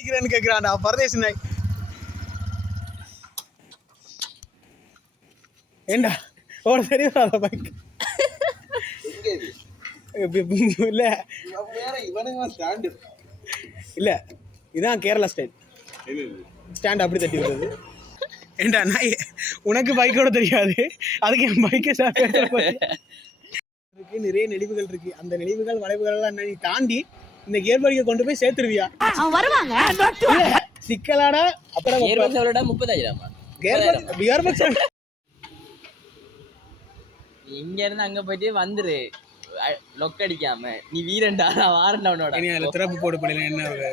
அடிக்கிறேன்னு கேட்குறான்டா பரதேசி நாய் ஏண்டா? ஓட தெரியாத பைக் இல்ல. இல்ல இதான் கேரளா ஸ்டைல் ஸ்டாண்ட் அப்படி தட்டி விடுறது. ஏண்டா நாய் உனக்கு பைக்கோட தெரியாது. அதுக்கு என் பைக்கை இருக்கு நிறைய நெளிவுகள் இருக்கு. அந்த நெளிவுகள் வளைவுகள் எல்லாம் தாண்டி இந்த கியர் பைக்கை கொண்டு போய் சேர்த்துருவியா? வருவாங்க. சிக்கலாடா அப்புறம் முப்பதாயிரமா? கியர் பைக் கியர் பைக் நீ இங்க இருந்து அங்க போயிட்டு வந்துரு. லொக் அடிக்காம. நீ வீரன்டா நான் வாரண்டா உன்னோட. அதில் திறப்பு போட பண்ணல என்ன ஒரு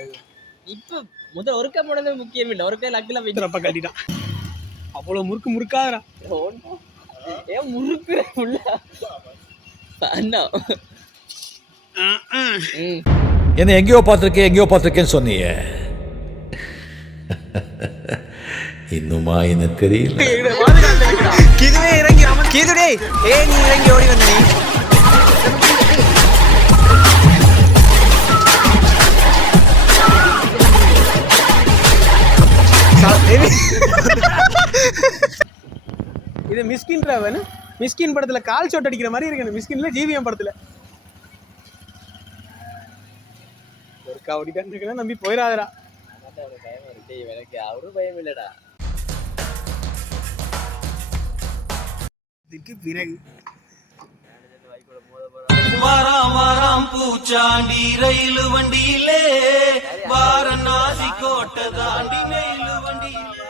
இப்ப முதல் ஒருக்க போனது முக்கியம் இல்ல. ஒருக்க லக்கில போயிட்டு திறப்ப கட்டிட்டான். அவ்வளோ முறுக்கு முறுக்காதரா ஏன் முறுக்குற உள்ள அண்ணா. ம். என்ன எங்கேயோ பார்த்துருக்கேன் எங்கேயோ பார்த்துருக்கேன்னு சொன்னீங்க இன்னுமா என்ன தெரியல. கிதுவே இறங்கி கிதுடே. ஏ நீ இறங்கி ஓடி வந்த நீ. இது மிஸ்கின் டிராவன் மிஸ்கின் படத்துல கால் ஷாட் அடிக்கிற மாதிரி இருக்கு மிஸ்கின்ல ஜிவிஎம் படத்துல. கண்டுக்கணும் நம்பி போயிடாதடா பயம் இருக்கு எனக்கு அவரும் பயம் இல்லடா பிறகு வாராம் வாராம் பூச்சாண்டி ரயிலு வண்டியிலே. வாரணாசி கோட்டை தாண்டி மெயிலு வண்டியிலே.